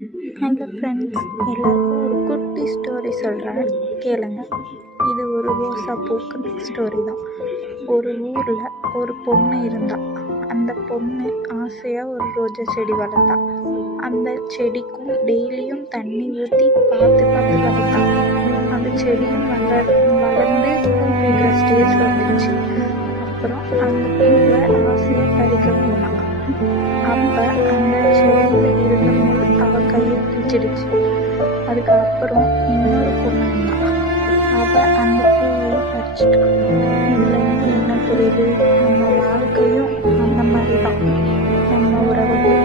Hello friends, எல்லாருக்கும் ஒரு குட்டி ஸ்டோரி சொல்கிறேன், கேளுங்க. இது ஒரு ரோசா பூக்கு ஸ்டோரி தான். ஒரு ஊரில் ஒரு பொண்ணு இருந்தா. அந்த பொண்ணு ஆசையாக ஒரு ரோஜா செடி வளர்த்தா. அந்த செடிக்கும் டெய்லியும் தண்ணி ஊற்றி பார்த்து பார்த்து வளர்த்தா. அந்த செடியும் வளர்ந்து பூ வைக்கிற ஸ்டேஜ் வந்துச்சு. அப்புறம் அந்த பூவை ஆசையாக பறிக்க போனான். அப்போ அந்த செடியில் இருந்த முள் அவ கையை கிழிச்சிடுச்சு. அதுக்கப்புறம் இன்னொரு பொண்ணு இருந்தா. அவ அந்த பூவையும் பறிச்சிட்டான். இதுலேருந்து என்ன புரியுது? நம்ம வாழ்க்கையும் அந்த மாதிரி தான். நம்ம உறவுகள்